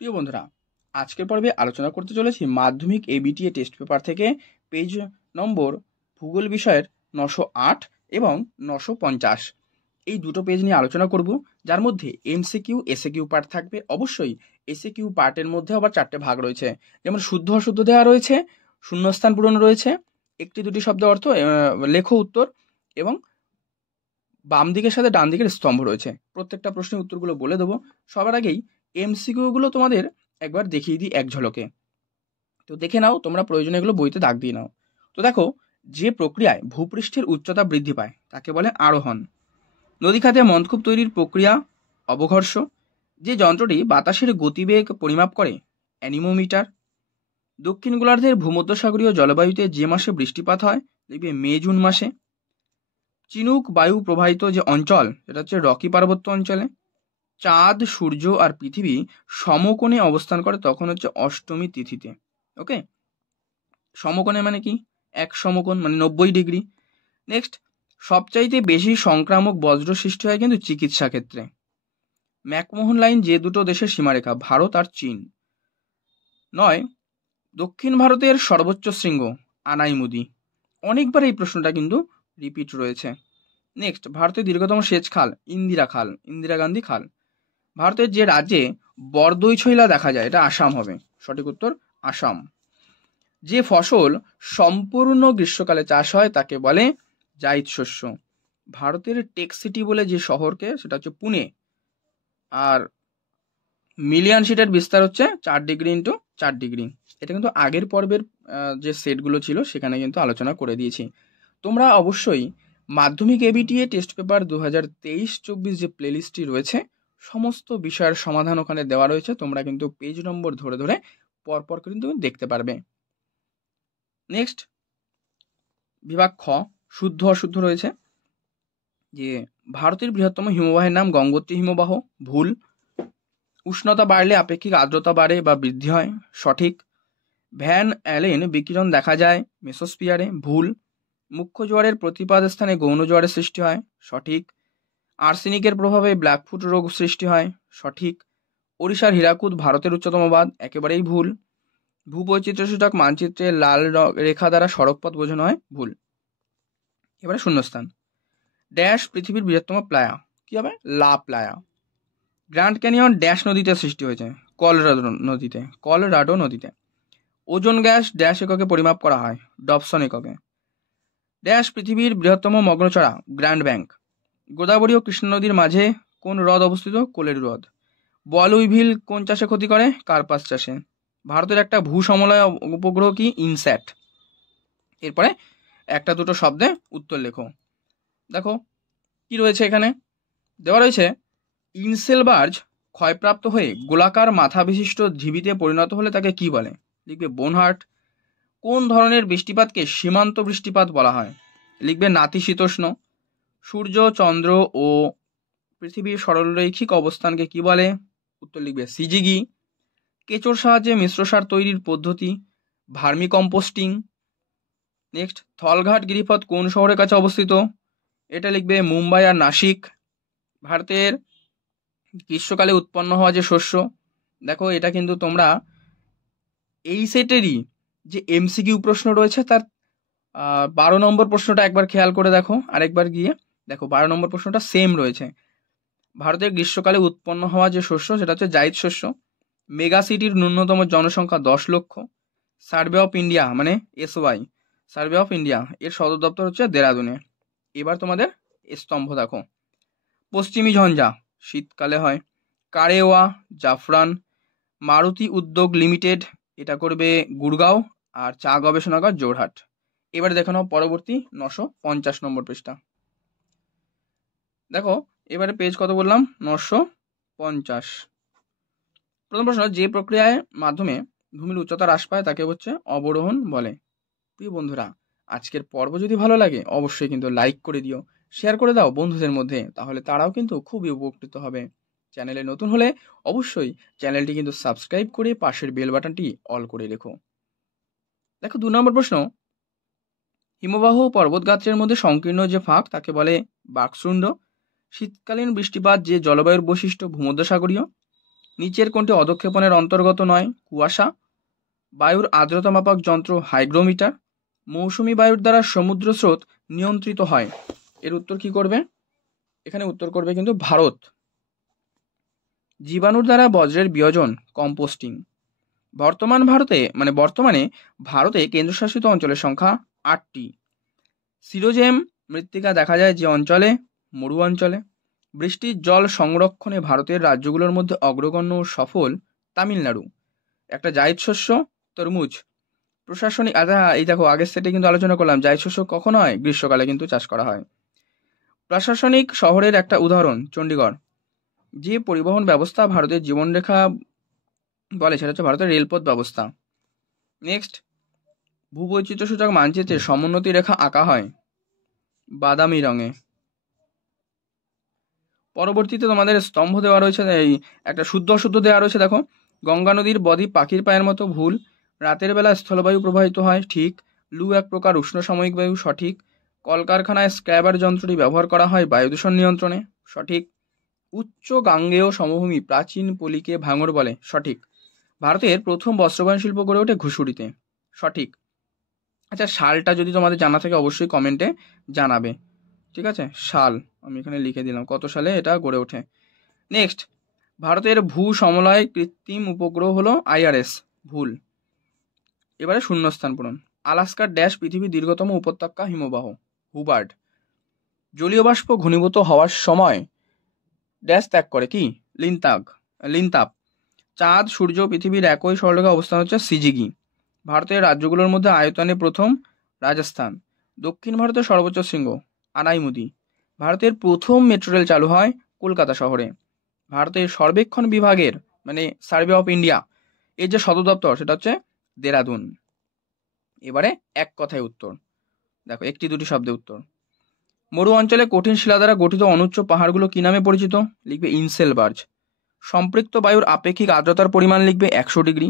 প্রিয় বন্ধুরা, আজকের পর্বে আলোচনা করতে চলেছি মাধ্যমিক এবিটিএ টেস্ট পেপার থেকে পেজ নম্বর ভূগোল বিষয়ের 908 এবং 950 এই দুটো পেজ নিয়ে আলোচনা করব, যার মধ্যে এমসিকিউ এসএকিউ পার্ট থাকবে। অবশ্যই এসএকিউ পার্টের মধ্যে আবার 4টে ভাগ রয়েছে, যেমন শুদ্ধ অশুদ্ধ দেওয়া রয়েছে, শূন্যস্থান পূরণ রয়েছে, একটি দুটি শব্দ অর্থ, লেখো উত্তর, এবং বাম দিকের সাথে ডান দিকের স্তম্ভ রয়েছে। প্রত্যেকটা প্রশ্নের উত্তরগুলো বলে দেবো। সবার আগেই এমসিকিউগুলো তোমাদের একবার দেখিয়ে দিই এক ঝলকে। তো দেখে নাও, তোমরা প্রয়োজনে এগুলো বইতে দাগ দিয়ে নাও। তো দেখো, যে প্রক্রিয়ায় ভূপৃষ্ঠের উচ্চতা বৃদ্ধি পায় তাকে বলে আরোহণ। নদী খাতে মন্থকূপ তৈরির প্রক্রিয়া অবঘর্ষ। যে যন্ত্রটি বাতাসের গতিবেগ পরিমাপ করে অ্যানিমোমিটার। দক্ষিণ গোলার্ধের ভূমধ্যসাগরীয় জলবায়ুতে যে মাসে বৃষ্টিপাত হয় দেখবে মে জুন মাসে। চিনুক বায়ু প্রবাহিত যে অঞ্চল সেটা হচ্ছে রকি পার্বত্য অঞ্চলে। চাঁদ, সূর্য আর পৃথিবী সমকোণে অবস্থান করে তখন হচ্ছে অষ্টমী তিথিতে। ওকে, সমকোণে মানে কি? এক সমকোণ মানে 90 ডিগ্রি। নেক্সট, সবচাইতে বেশি সংক্রামক বজ্র সৃষ্টি হয় কিন্তু চিকিৎসা ক্ষেত্রে। ম্যাকমোহন লাইন যে দুটো দেশের সীমারেখা, ভারত আর চীন। 9, দক্ষিণ ভারতের সর্বোচ্চ শৃঙ্গ আনাইমুদি। অনেকবার এই প্রশ্নটা কিন্তু রিপিট রয়েছে। নেক্সট, ভারতের দীর্ঘতম সেচ খাল ইন্দিরা গান্ধী খাল। ভারতের যে রাজ্যে বরদৈছৈলা দেখা যায় এটা আসাম হবে, সঠিক উত্তর আসাম। যে ফসল সম্পূর্ণ গ্রীষ্মকালে চাষ হয় তাকে বলে জায়িদ শস্য। ভারতের টেক সিটি বলে যে শহরকে, সেটা হচ্ছে পুনে। আর মিলিয়ন শিটের বিস্তার হচ্ছে 4 ডিগ্রি × 4 ডিগ্রি। এটা কিন্তু আগের পর্বের যে সেটগুলো ছিল সেখানে কিন্তু আলোচনা করে দিয়েছি। তোমরা অবশ্যই মাধ্যমিক এবিটিএ টেস্ট পেপার 2023-24 যে প্লেলিস্টটি রয়েছে সমস্ত বিষয়ের সমাধান ওখানে দেওয়া রয়েছে। তোমরা কিন্তু পেজ নম্বর ধরে ধরে পরপর কিন্তু দেখতে পারবে। নেক্সট, বিভাগ খ, শুদ্ধ অশুদ্ধ রয়েছে। যে ভারতের বৃহত্তম হিমবাহের নাম গঙ্গোত্রী হিমবাহ, ভুল। উষ্ণতা বাড়লে আপেক্ষিক আর্দ্রতা বাড়ে বা বৃদ্ধি হয়, সঠিক। ভ্যান অ্যালেন বিকিরণ দেখা যায় মেসোস্ফিয়ারে, ভুল। মুখ্য জোয়ারের প্রতিপাদ স্থানে গৌণ জোয়ারের সৃষ্টি হয়, সঠিক। আর্সেনিকের প্রভাবে ব্ল্যাকফুট রোগ সৃষ্টি হয়, সঠিক। ওড়িশার হীরাকুদ ভারতের উচ্চতম বাঁধ, একেবারেই ভুল। ভূবৈচিত্র্য সূচক মানচিত্রে লাল রেখা দ্বারা সড়কপথ বোঝানো হয়, ভুল। এবারে শূন্যস্থান। ড্যাশ পৃথিবীর বৃহত্তম প্লায়া, কি হবে? লা প্লায়া। গ্র্যান্ড ক্যানিয়ন ড্যাশ নদীতে সৃষ্টি হয়েছে, কলোরাডো নদীতে। ওজোন গ্যাস ড্যাশ এককে পরিমাপ করা হয়, ডবসন এককে। ড্যাশ পৃথিবীর বৃহত্তম মগ্নচড়া, গ্র্যান্ড ব্যাংক। গোদাবরী ও কৃষ্ণা নদীর মাঝে কোন হ্রদ অবস্থিত? কোলের হ্রদ। বল উইভিল কোন চাষে ক্ষতি করে? কার্পাস চাষে। ভারতের একটা ভূসমলয় উপগ্রহ কি? ইনস্যাট। এরপরে একটা দুটো শব্দে উত্তর লেখো। দেখো কি রয়েছে এখানে দেওয়া রয়েছে। ইনসেলবার্জ ক্ষয়প্রাপ্ত হয়ে গোলাকার মাথা বিশিষ্ট ঢিবিতে পরিণত হলে তাকে কি বলে? লিখবে বোনহার্ট। কোন ধরনের বৃষ্টিপাতকে সীমান্ত বৃষ্টিপাত বলা হয়? লিখবে নাতিশীতোষ্ণ। সূর্য, চন্দ্র ও পৃথিবীর সরলরৈখিক অবস্থানকে কি বলে? উত্তর লিখবে সিজিগি। কেঁচোর সাহায্যে মিশ্র সার তৈরির পদ্ধতি ভার্মি কম্পোস্টিং। নেক্সট, থলঘাট গিরিপথ কোন শহরের কাছে অবস্থিত? এটা লিখবে মুম্বাই আর নাসিক। ভারতের গ্রীষ্মকালে উৎপন্ন হওয়া যে শস্য, দেখো এটা কিন্তু তোমরা এই সেটেরই যে এমসিকিউ প্রশ্ন রয়েছে তার 12 নম্বর প্রশ্নটা একবার খেয়াল করে দেখো, আরেকবার গিয়ে দেখো 12 নম্বর প্রশ্নটা সেম রয়েছে। ভারতের গ্রীষ্মকালে উৎপন্ন হওয়া যে শস্য সেটা হচ্ছে জায়িদ শস্য। মেগা সিটির ন্যূনতম জনসংখ্যা 10 লক্ষ। সার্ভে অফ ইন্ডিয়া মানে SY, সার্ভে অফ ইন্ডিয়া এর সদর দপ্তর হচ্ছে দেরাদুনে। এবার তোমাদের স্তম্ভ দেখো। পশ্চিমী ঝঞ্ঝা শীতকালে হয়। কারেওয়া জাফরান। মারুতি উদ্যোগ লিমিটেড এটা করবে গুড়গাঁও, আর চা গবেষণাগার জোরহাট। এবারে দেখো নাও পরবর্তী 950 নম্বর পৃষ্ঠা। দেখো এবারে পেজ কত বললাম? 950। প্রথম প্রশ্ন, যে প্রক্রিয়ার মাধ্যমে ভূমির উচ্চতা হ্রাস পায় তাকে হচ্ছে অবরোহণ বলে। প্রিয় বন্ধুরা, আজকের পর্ব যদি ভালো লাগে অবশ্যই কিন্তু লাইক করে দিও, শেয়ার করে দাও বন্ধুদের মধ্যে, তাহলে তারাও কিন্তু খুবই উপকৃত হবে। চ্যানেলে নতুন হলে অবশ্যই চ্যানেলটি কিন্তু সাবস্ক্রাইব করে পাশের বেল বাটনটি অল করে রেখো। দেখো 2 নম্বর প্রশ্ন, হিমবাহ পর্বতগাত্রের মধ্যে সংকীর্ণ যে ফাঁক তাকে বলে বাকশৃণ্ড। শীতকালীন বৃষ্টিপাত যে জলবায়ুর বৈশিষ্ট্য ভূমধ্যসাগরীয়। নিচের কোনটি অধঃক্ষেপণের অন্তর্গত নয়? কুয়াশা, বায়ুর আর্দ্রতা মাপক যন্ত্র হাইগ্রোমিটার, মৌসুমী বায়ুর দ্বারা সমুদ্র স্রোত নিয়ন্ত্রিত হয়। এর উত্তর কি করবে? এখানে উত্তর করবে কিন্তু ভারত। জীবাণুর দ্বারা বজ্রের বিয়োজন কম্পোস্টিং। বর্তমানে ভারতে কেন্দ্রশাসিত অঞ্চলের সংখ্যা 8টি। সিরোজেম মৃত্তিকা দেখা যায় যে অঞ্চলে? মরু অঞ্চলে। বৃষ্টির জল সংরক্ষণে ভারতের রাজ্যগুলোর মধ্যে অগ্রগণ্য ও সফল তামিলনাড়ু। একটা জায়িদ শস্য তরমুজ। প্রশাসনিক এই দেখো আগের সেটে কিন্তু আলোচনা করলাম জায়িদ শস্য কখন হয়? গ্রীষ্মকালে কিন্তু চাষ করা হয়। প্রশাসনিক শহরের একটা উদাহরণ চণ্ডীগড়। যে পরিবহন ব্যবস্থা ভারতের জীবনরেখা বলে সেটা হচ্ছে ভারতের রেলপথ ব্যবস্থা। নেক্সট, ভূবৈচিত্র্যসূচক মানচিত্রে সমোন্নতি রেখা আঁকা হয় বাদামি রঙে। পরবর্তীতে তোমাদের স্তম্ভ দেওয়া রয়েছে, এই একটা শুদ্ধ অশুদ্ধ দেওয়া রয়েছে। দেখো, গঙ্গা নদীর বদ্বীপ পাখির পায়ের মতো, ভুল। রাতের বেলা স্থলবায়ু প্রবাহিত হয়, ঠিক। লু এক প্রকার উষ্ণ সাময়িক বায়ু, সঠিক। কলকারখানায় স্ক্র্যাবার যন্ত্রটি ব্যবহার করা হয় বায়ু দূষণ নিয়ন্ত্রণে, সঠিক। উচ্চ গাঙ্গেয় সমভূমি প্রাচীন পলিকে ভাঙর বলে, সঠিক। ভারতের প্রথম বস্ত্রবয়ন শিল্প গড়ে ওঠে ঘুষুরিতে, সঠিক। আচ্ছা, সালটা যদি তোমাদের জানা থাকে অবশ্যই কমেন্টে জানাবে, ঠিক আছে? সাল আমি এখানে লিখে দিলাম, কত সালে এটা গড়ে ওঠে। নেক্সট, ভারতের ভূ সমলয় কৃত্রিম উপগ্রহ হলো IRS, ভুল। এবারে শূন্যস্থান পূরণ। আলাস্কার ড্যাশ পৃথিবীর দীর্ঘতম উপত্যকা হিমবাহ? হুবার্ড। জলীয় বাষ্প ঘনীভূত হওয়ার সময় ড্যাশ ত্যাগ করে? কি? লিনতাপ। চাঁদ, সূর্য, পৃথিবীর একই সরলরেখা অবস্থান হচ্ছে সিজিগি। ভারতের রাজ্যগুলোর মধ্যে আয়তনে প্রথম রাজস্থান। দক্ষিণ ভারতের সর্বোচ্চ শৃঙ্গ আনাইমুদি। ভারতের প্রথম মেট্রো রেল চালু হয় কলকাতা শহরে। ভারতের সর্বেক্ষণ বিভাগের সার্ভে অফ ইন্ডিয়া এর যে সদর দপ্তর সেটা হচ্ছে দেরাদুন। এবারে এক কথায় উত্তর দেখো, একটি দুটি শব্দে উত্তর। মরু অঞ্চলে কঠিন শিলা দ্বারা গঠিত অনুচ্চ পাহাড়গুলো কি নামে পরিচিত? লিখবে ইনসেলবার্জ। সম্পৃক্ত বায়ুর আপেক্ষিক আর্দ্রতার পরিমাণ লিখবে 100 ডিগ্রি।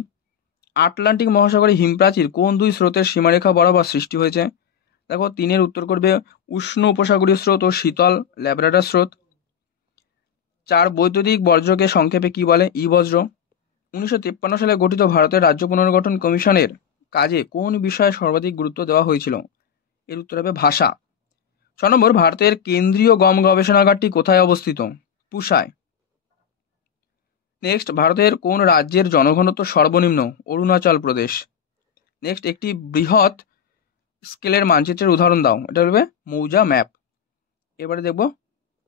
আটলান্টিক মহাসাগরে হিমপ্রাচীর কোন দুই স্রোতের সীমারেখা বরাবর সৃষ্টি হয়েছে? দেখো, 3-এর উত্তর করবে উষ্ণ উপসাগরীয় স্রোত ও শীতল ল্যাব্রাডর স্রোত। 4, বৈদ্যুতিক বজ্রকে সংক্ষেপে কি বলে? বজ্র। 1953 সালে গঠিত ভারতের রাজ্য পুনর্গঠন কমিশনের কাজে কোন বিষয়ে সর্বাধিক গুরুত্ব দেওয়া হয়েছিল? এর উত্তর হবে ভাষা। 6 নম্বর, ভারতের কেন্দ্রীয় গম গবেষণাগারটি কোথায় অবস্থিত? পুসায়। নেক্সট, ভারতের কোন রাজ্যের জনঘনত্ব সর্বনিম্ন? অরুণাচল প্রদেশ। নেক্সট, একটি বৃহৎ স্কেলের মানচিত্রের উদাহরণ দাও। এটা হবে মৌজা ম্যাপ। এবারে দেখব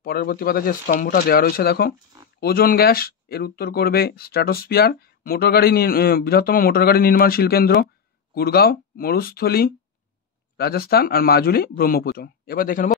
পরবর্তী পাতা যে স্তম্ভটা দেওয়া রয়েছে, দেখো, ওজোন গ্যাস। এর উত্তর করবে স্ট্র্যাটোস্ফিয়ার। বৃহত্তম মোটরগাড়ি নির্মাণ শিল্পকেন্দ্র গুড়গাঁও, মরুস্থলী রাজস্থান, আর মাজুলি ব্রহ্মপুত্র। এবার দেখে নেব